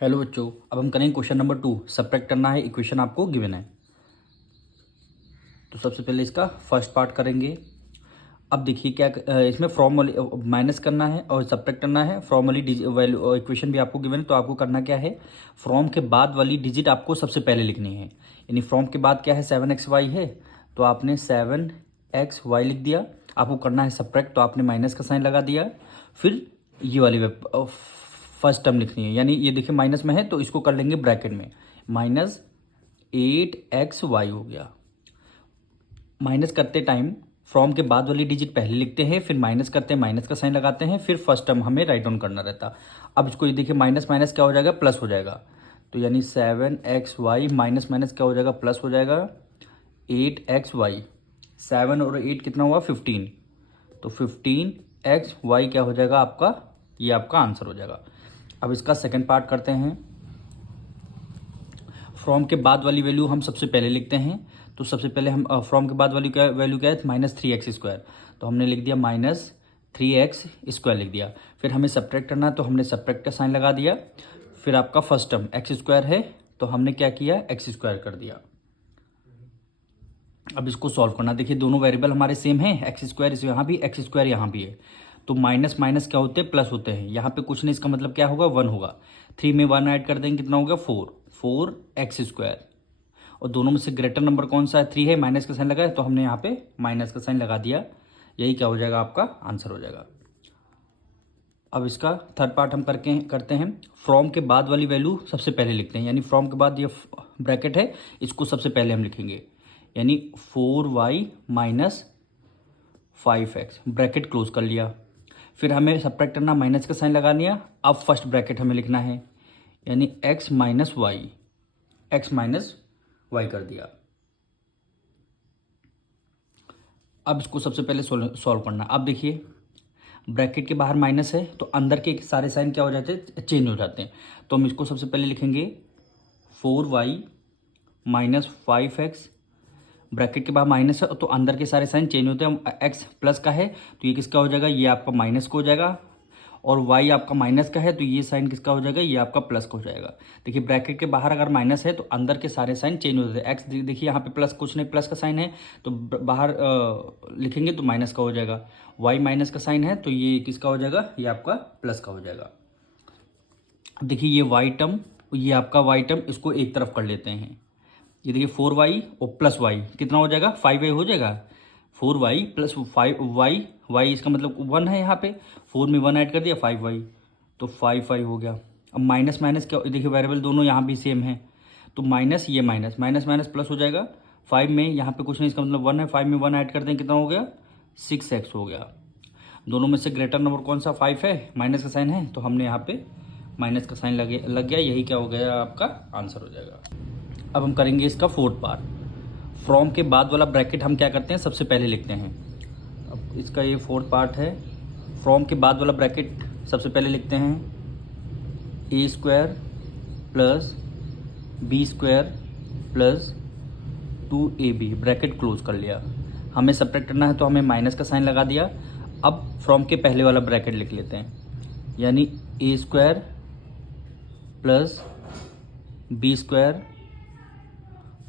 Hello बच्चों, अब हम करेंगे क्वेश्चन नंबर 2। सब्ट्रैक्ट करना है, इक्वेशन आपको गिवन है। तो सबसे पहले इसका फर्स्ट पार्ट करेंगे। अब देखिए क्या इसमें फ्रॉम वाली माइनस करना है और सब्ट्रैक्ट करना है। फ्रॉम वाली वैल्यू इक्वेशन भी आपको गिवन है, तो आपको करना क्या है, फ्रॉम के बाद वाली डिजिट आपको सबसे पहले लिखनी है। यानी फ्रॉम के बाद क्या है, 7xy है, तो आपने 7xy लिख दिया। आपको करना है सब्ट्रैक्ट, तो आपने माइनस का साइन लगा दिया। फिर ये वाली फर्स्ट टर्म लिखनी है, यानी ये देखिए माइनस में है तो इसको कर लेंगे ब्रैकेट में। -8xy हो गया। माइनस करते टाइम फ्रॉम के बाद वाली डिजिट पहले लिखते हैं, फिर माइनस करते हैं, माइनस का साइन लगाते हैं, फिर फर्स्ट टर्म हमें राइट डाउन करना रहता। अब इसको ये देखिए माइनस माइनस क्या हो जाएगा, प्लस हो जाएगा। तो यानी 7xy माइनस माइनस क्या हो जाएगा, प्लस हो जाएगा 8xy। 7 और 8 कितना हुआ, 15। तो 15xy क्या हो जाएगा आपका, ये आपका आंसर हो जाएगा। अब इसका सेकंड पार्ट करते हैं। फ्रॉम के बाद वाली वैल्यू हम सबसे पहले लिखते हैं। तो सबसे पहले हम फ्रॉम के बाद वाली वैल्यू क्या है, -3x²। तो हमने लिख दिया -3x² लिख दिया। फिर हमें सब्ट्रैक्ट करना है, तो हमने सब्ट्रैक्ट का साइन लगा दिया। फिर आपका फर्स्ट टर्म x² है, तो हमने क्या किया, x² कर दिया। अब इसको सॉल्व करना, देखिए दोनों वेरिएबल हमारे सेम हैं, x² यहाँ भी, x² यहाँ भी है। तो माइनस माइनस क्या होते हैं, प्लस होते हैं। यहाँ पे कुछ नहीं, इसका मतलब क्या होगा, 1 होगा। 3 में 1 ऐड कर देंगे, कितना होगा, 4x²। और दोनों में से ग्रेटर नंबर कौन सा है, 3 है। माइनस का साइन लगा है, तो हमने यहाँ पे माइनस का साइन लगा दिया। यही क्या हो जाएगा, आपका आंसर हो जाएगा। अब इसका थर्ड पार्ट हम करते हैं। फ्रॉम के बाद वाली वैल्यू सबसे पहले लिखते हैं, यानी फ्रॉम के बाद ये ब्रैकेट है, इसको सबसे पहले हम लिखेंगे। यानी 4y minus 5x, bracket close कर लिया। फिर हमें सब्ट्रैक्ट करना, माइनस का साइन लगा लिया। अब फर्स्ट ब्रैकेट हमें लिखना है, यानी x माइनस वाई कर दिया। अब इसको सबसे पहले सॉल्व करना। अब देखिए ब्रैकेट के बाहर माइनस है, तो अंदर के सारे साइन क्या हो जाते हैं, चेंज हो जाते हैं। तो हम इसको सबसे पहले लिखेंगे 4y माइनस 5x। ब्रैकेट के बाहर माइनस है, तो अंदर के सारे साइन चेंज होते हैं। x प्लस का है, तो ये किसका हो जाएगा, ये आपका माइनस का हो जाएगा। और y आपका माइनस का है, तो ये साइन किसका हो जाएगा, ये आपका प्लस का हो जाएगा। देखिए ब्रैकेट के बाहर अगर माइनस है, तो अंदर के सारे साइन चेंज होते हैं। x देखिए यहाँ पे प्लस कुछ नहीं, प्लस का साइन है, तो बाहर लिखेंगे तो माइनस का हो जाएगा। y माइनस का साइन है, तो ये किसका हो जाएगा, ये आपका प्लस का हो जाएगा। अब देखिए ये y टर्म, ये आपका y टर्म, इसको एक तरफ कर लेते हैं। ये देखिए 4y और प्लस y कितना हो जाएगा, 5y हो जाएगा। 4y प्लस 5y, y इसका मतलब 1 है यहाँ पे, 4 में 1 ऐड कर दिया, 5y, तो 5y हो गया। अब माइनस माइनस क्या, देखिए वेरिएबल दोनों यहाँ भी सेम है, तो माइनस ये माइनस माइनस माइनस प्लस हो जाएगा। 5 में यहाँ पे कुछ नहीं, इसका मतलब 1 है, 5 में 1 ऐड कर दें, कितना हो गया, 6x हो गया। दोनों में से ग्रेटर नंबर कौन सा, 5 है, माइनस का साइन है, तो हमने यहाँ पे माइनस का साइन लग गया। यही क्या हो गया, आपका आंसर हो जाएगा। अब हम करेंगे इसका फोर्थ पार्ट। फ्रॉम के बाद वाला ब्रैकेट हम क्या करते हैं, सबसे पहले लिखते हैं। अब इसका ये फोर्थ पार्ट है। फ्रॉम के बाद वाला ब्रैकेट सबसे पहले लिखते हैं, a² plus b² plus 2ab, bracket close कर लिया। हमें सब्ट्रैक्ट करना है, तो हमें माइनस का साइन लगा दिया। अब फ्रॉम के पहले वाला ब्रैकेट लिख लेते हैं, यानी a² plus b²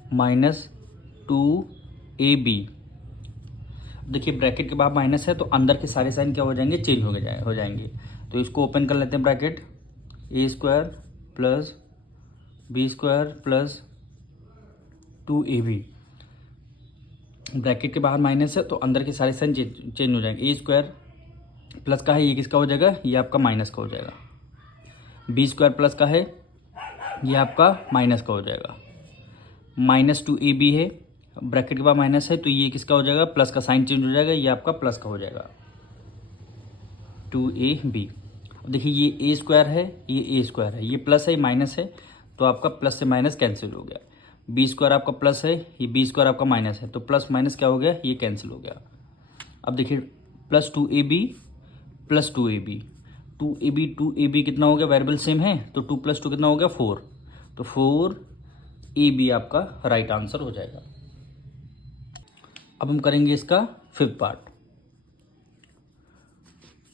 minus 2ab। देखिए ब्रैकेट के बाद माइनस है, तो अंदर के सारे साइन क्या हो जाएंगे, चेंज हो जाएंगे। तो इसको ओपन कर लेते हैं bracket, a² plus b² plus 2ab। Bracket के बाहर माइनस है, तो अंदर के सारे साइन चेंज हो जाएंगे। a² प्लस का है, ये किसका हो जाएगा, ये आपका माइनस का हो जाएगा। b² प्लस का है, ये आपका माइनस का हो जाएगा। -2ab है, ब्रैकेट के बाद माइनस है, तो ये किसका हो जाएगा, प्लस का साइन चेंज हो जाएगा, ये आपका प्लस का हो जाएगा, 2ab। अब देखिए ये a² है, ये a² है, ये प्लस है, ये माइनस है, तो आपका प्लस से माइनस कैंसिल हो गया। b² आपका प्लस है, ये b² आपका माइनस है, तो प्लस माइनस क्या हो गया, ये कैंसिल हो गया। अब देखिए plus 2ab plus 2ab, 2ab कितना हो गया, वेरिएबल सेम है, तो 2 + 2 कितना हो गया, 4, तो 4ab आपका राइट आंसर हो जाएगा। अब हम करेंगे इसका फिफ्थ पार्ट।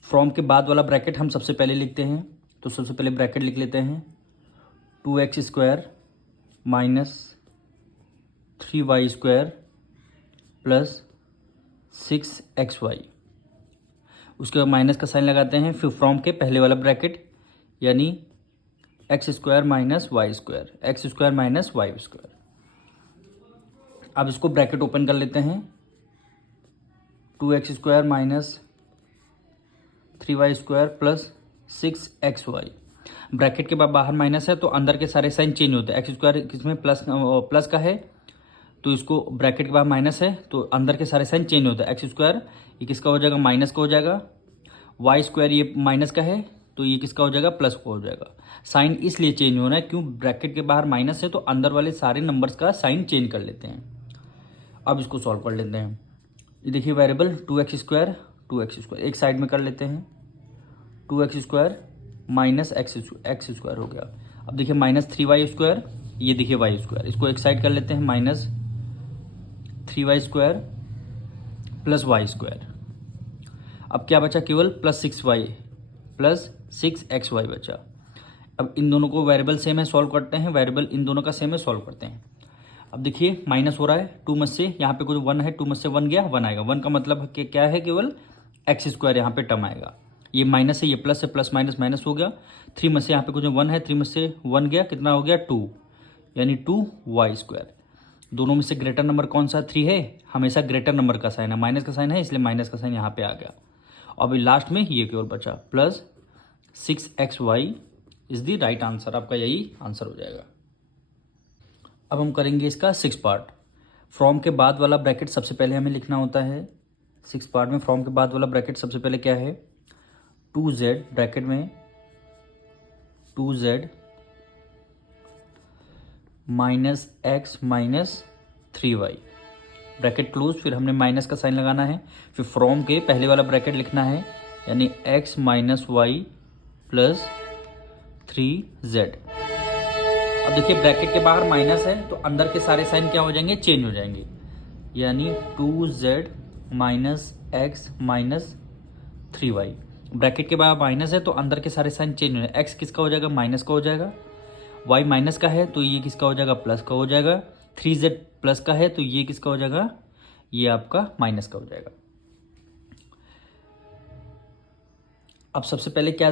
फ्रॉम के बाद वाला ब्रैकेट हम सबसे पहले लिखते हैं, तो सबसे पहले ब्रैकेट लिख लेते हैं 2x² minus 3y² plus 6xy। उसके बाद माइनस का साइन लगाते हैं, फिर फ्रॉम के पहले वाला ब्रैकेट यानी x² minus y², x² minus y²। अब इसको ब्रैकेट ओपन कर लेते हैं, 2x² minus 3y² plus 6xy। Bracket के बाद बाहर माइनस है तो अंदर के सारे साइन चेंज होते हैं। x² किसमें प्लस का है तो इसको ब्रैकेट के बाद माइनस है तो अंदर के सारे साइन चेंज होते हैं। x² ये किसका हो जाएगा, माइनस का हो जाएगा। y² ये माइनस का है तो ये किसका हो जाएगा, प्लस का हो जाएगा। साइन इसलिए चेंज होना है क्यों, ब्रैकेट के बाहर माइनस है तो अंदर वाले सारे नंबर्स का साइन चेंज कर लेते हैं। अब इसको सॉल्व कर लेते हैं। ये देखिए वेरिएबल 2x² एक साइड में कर लेते हैं, 2x² माइनस x² हो गया। अब देखिए माइनस 3y², ये देखिए y², इसको एक साइड कर लेते हैं, माइनस 3y² प्लस y²। अब क्या बचा, केवल प्लस 6xy बचा। अब इन दोनों को वेरिएबल सेम है, सॉल्व करते हैं, वेरिएबल इन दोनों का सेम है, सॉल्व करते हैं। अब देखिए माइनस हो रहा है, 2 में से यहाँ पे कुछ 1 है, 2 में से 1 गया, 1 आएगा। 1 का मतलब क्या है, केवल x² यहाँ पे टर्म आएगा। ये माइनस है, ये प्लस है, प्लस माइनस माइनस हो गया। 3 में से यहाँ पे कुछ 1 है, 3 में से 1 गया, कितना हो गया 2, यानी 2y²। दोनों में से ग्रेटर नंबर कौन सा, 3 है, हमेशा ग्रेटर नंबर का साइन है, माइनस का साइन है इसलिए माइनस का साइन यहाँ पे आ गया। अभी लास्ट में ये केवल बचा, plus 6xy is the right answer. आपका यही आंसर हो जाएगा। अब हम करेंगे इसका 6 पार्ट। फ्रॉम के बाद वाला ब्रैकेट सबसे पहले हमें लिखना होता है। 6 पार्ट में फ्रॉम के बाद वाला ब्रैकेट सबसे पहले क्या है, 2z ब्रैकेट में 2z minus x minus 3y bracket close. फिर हमने माइनस का साइन लगाना है, फिर फ्रॉम के पहले वाला ब्रैकेट लिखना है यानी x minus Y plus 3z। अब देखिए ब्रैकेट के बाहर माइनस है तो अंदर के सारे साइन क्या हो जाएंगे, चेंज हो जाएंगे, यानी 2z minus x minus 3y। Bracket के बाहर माइनस है तो अंदर के सारे साइन चेंज हो जाएंगे। x किसका हो जाएगा, माइनस का हो जाएगा। y माइनस का है तो ये किसका हो जाएगा, प्लस का हो जाएगा। 3z प्लस का है तो ये किसका हो जाएगा, ये आपका माइनस का हो जाएगा। अब सबसे पहले क्या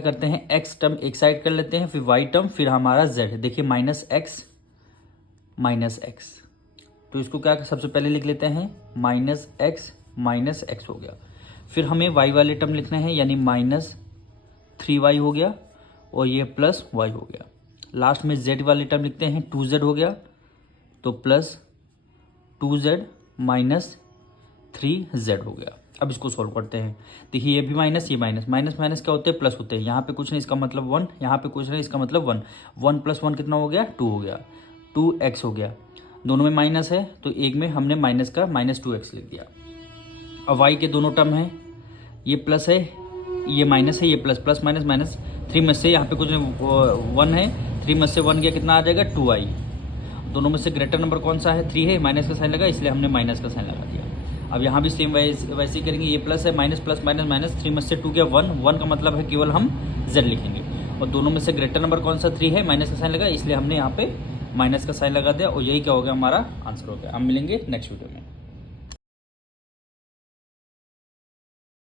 करते हैं, x टर्म एक साइड कर लेते हैं, फिर y टर्म, फिर हमारा z। देखिए माइनस x माइनस x, तो इसको क्या सबसे पहले लिख लेते हैं, माइनस x हो गया। फिर हमें y वाले टर्म लिखना है यानी माइनस 3y हो गया और ये प्लस y हो गया। लास्ट में z वाले टर्म लिखते हैं, 2z हो गया तो प्लस 2z माइनस 3z हो गया। अब इसको सॉल्व करते हैं। देखिए ये भी माइनस, ये माइनस, माइनस माइनस क्या होते हैं, प्लस होते हैं। यहाँ पे कुछ नहीं, इसका मतलब 1, यहाँ पे कुछ नहीं, इसका मतलब 1। 1 प्लस 1 कितना हो गया, 2 हो गया, 2x हो गया। दोनों में माइनस है तो एक में हमने माइनस का माइनस 2x लिख दिया। अब y के दोनों टर्म है, ये प्लस है, ये माइनस है, ये प्लस, प्लस माइनस माइनस। 3 में से यहाँ पे कुछ 1 है, 3 में से 1 गया, कितना आ जाएगा 2y। दोनों में से ग्रेटर नंबर कौन सा है, 3 है, माइनस का साइन लगा इसलिए हमने माइनस का साइन लगा दिया। अब यहाँ भी सेम वैसे ही करेंगे, ये प्लस है, माइनस प्लस माइनस माइनस। 3 में से 2 गया 1, 1 का मतलब है केवल हम z लिखेंगे। और दोनों में से ग्रेटर नंबर कौन सा, 3 है, माइनस का साइन लगा इसलिए हमने यहाँ पे माइनस का साइन लगा दिया और यही क्या हो गया, हमारा आंसर हो गया। हम मिलेंगे नेक्स्ट वीडियो में।